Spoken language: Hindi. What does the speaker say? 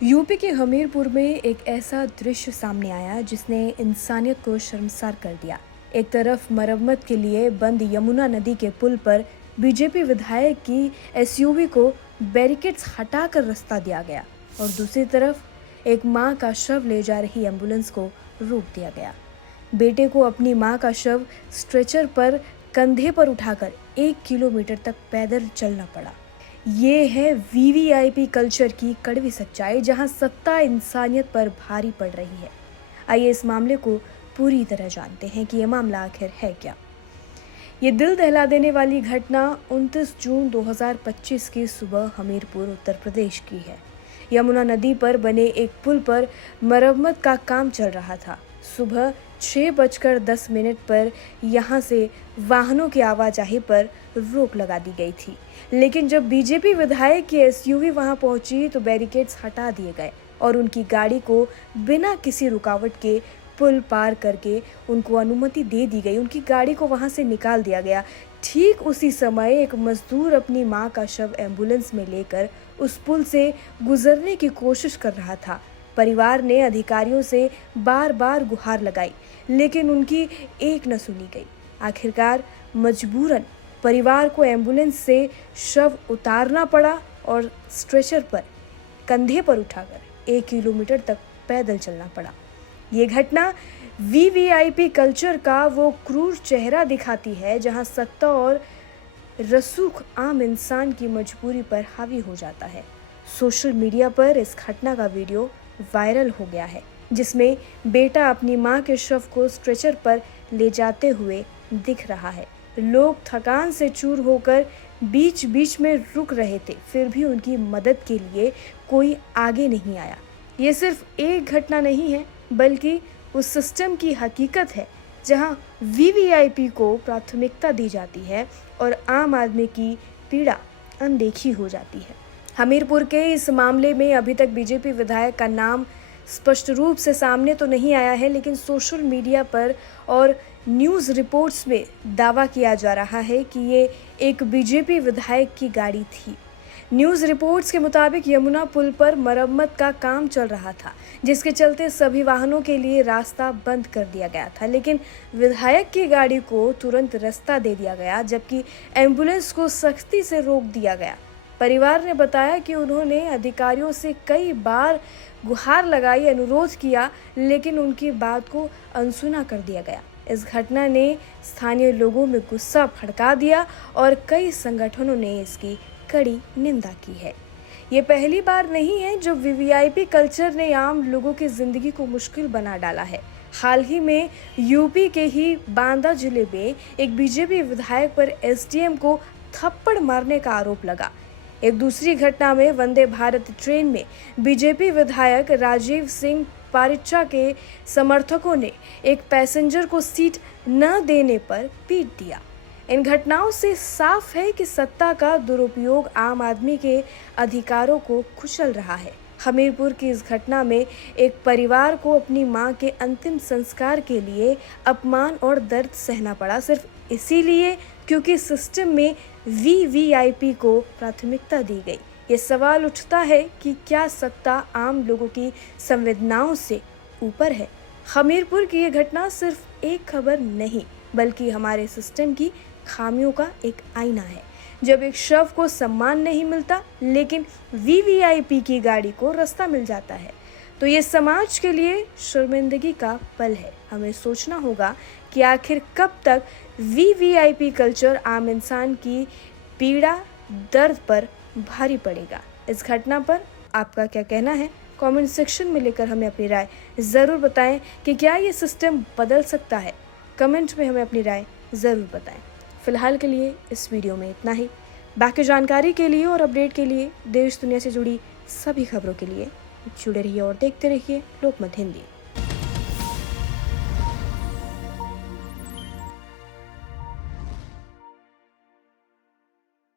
यूपी के हमीरपुर में एक ऐसा दृश्य सामने आया जिसने इंसानियत को शर्मसार कर दिया। एक तरफ मरम्मत के लिए बंद यमुना नदी के पुल पर बीजेपी विधायक की एसयूवी को बैरिकेड्स हटाकर रास्ता दिया गया और दूसरी तरफ एक मां का शव ले जा रही एम्बुलेंस को रोक दिया गया। बेटे को अपनी मां का शव स्ट्रेचर पर कंधे पर उठाकर 1 किलोमीटर तक पैदल चलना पड़ा। ये है वीवीआईपी कल्चर की कड़वी सच्चाई, जहां सत्ता इंसानियत पर भारी पड़ रही है। आइए इस मामले को पूरी तरह जानते हैं कि ये मामला आखिर है क्या। ये दिल दहला देने वाली घटना 29 जून 2025 की सुबह हमीरपुर उत्तर प्रदेश की है। यमुना नदी पर बने एक पुल पर मरम्मत का काम चल रहा था। सुबह 6:10 पर यहाँ से वाहनों की आवाजाही पर रोक लगा दी गई थी, लेकिन जब बीजेपी विधायक की एसयूवी वहां पहुंची तो बैरिकेड्स हटा दिए गए और उनकी गाड़ी को बिना किसी रुकावट के पुल पार करके उनको अनुमति दे दी गई। उनकी गाड़ी को वहां से निकाल दिया गया। ठीक उसी समय एक मजदूर अपनी मां का शव एम्बुलेंस में लेकर उस पुल से गुजरने की कोशिश कर रहा था। परिवार ने अधिकारियों से बार बार गुहार लगाई, लेकिन उनकी एक न सुनी गई। आखिरकार मजबूरन परिवार को एम्बुलेंस से शव उतारना पड़ा और स्ट्रेचर पर कंधे पर उठाकर 1 किलोमीटर तक पैदल चलना पड़ा। ये घटना वीवीआईपी कल्चर का वो क्रूर चेहरा दिखाती है जहां सत्ता और रसूख आम इंसान की मजबूरी पर हावी हो जाता है। सोशल मीडिया पर इस घटना का वीडियो वायरल हो गया है, जिसमें बेटा अपनी मां के शव को स्ट्रेचर पर ले जाते हुए दिख रहा है। लोग थकान से चूर होकर बीच बीच में रुक रहे थे, फिर भी उनकी मदद के लिए कोई आगे नहीं आया। ये सिर्फ एक घटना नहीं है, बल्कि उस सिस्टम की हकीकत है जहां वीवीआईपी को प्राथमिकता दी जाती है और आम आदमी की पीड़ा अनदेखी हो जाती है। हमीरपुर के इस मामले में अभी तक बीजेपी विधायक का नाम स्पष्ट रूप से सामने तो नहीं आया है, लेकिन सोशल मीडिया पर और न्यूज़ रिपोर्ट्स में दावा किया जा रहा है कि ये एक बीजेपी विधायक की गाड़ी थी। न्यूज़ रिपोर्ट्स के मुताबिक यमुना पुल पर मरम्मत का काम चल रहा था, जिसके चलते सभी वाहनों के लिए रास्ता बंद कर दिया गया था, लेकिन विधायक की गाड़ी को तुरंत रास्ता दे दिया गया, जबकि एम्बुलेंस को सख्ती से रोक दिया गया। परिवार ने बताया कि उन्होंने अधिकारियों से कई बार गुहार लगाई, अनुरोध किया, लेकिन उनकी बात को अनसुना कर दिया गया। इस घटना ने स्थानीय लोगों में गुस्सा भड़का दिया और कई संगठनों ने इसकी कड़ी निंदा की है। ये पहली बार नहीं है जब वीवीआईपी कल्चर ने आम लोगों की जिंदगी को मुश्किल बना डाला है। हाल ही में यूपी के ही बांदा जिले में एक बीजेपी विधायक पर एसडीएम को थप्पड़ मारने का आरोप लगा। एक दूसरी घटना में वंदे भारत ट्रेन में बीजेपी विधायक राजीव सिंह पारिचा के समर्थकों ने एक पैसेंजर को सीट न देने पर पीट दिया। इन घटनाओं से साफ है कि सत्ता का दुरुपयोग आम आदमी के अधिकारों को कुचल रहा है। हमीरपुर की इस घटना में एक परिवार को अपनी मां के अंतिम संस्कार के लिए अपमान और दर्द सहना पड़ा, सिर्फ इसीलिए क्योंकि सिस्टम में वीवीआईपी को प्राथमिकता दी गई। ये सवाल उठता है कि क्या सत्ता आम लोगों की संवेदनाओं से ऊपर है? हमीरपुर की ये घटना सिर्फ एक खबर नहीं, बल्कि हमारे सिस्टम की खामियों का एक आईना है। जब एक शव को सम्मान नहीं मिलता, लेकिन वीवीआईपी की गाड़ी को रास्ता मिल जाता है, तो ये समाज के लिए शर्मिंदगी का पल है। हमें सोचना होगा कि आखिर कब तक वीवीआईपी कल्चर आम इंसान की पीड़ा, दर्द पर भारी पड़ेगा। इस घटना पर आपका क्या कहना है? कमेंट सेक्शन में लेकर हमें अपनी राय ज़रूर बताएं कि क्या ये सिस्टम बदल सकता है। कमेंट में हमें अपनी राय ज़रूर बताएं। फिलहाल के लिए इस वीडियो में इतना ही। बाकी जानकारी के लिए और अपडेट के लिए देश दुनिया से जुड़ी सभी खबरों के लिए जुड़े रहिए और देखते रहिए लोकमत हिंदी।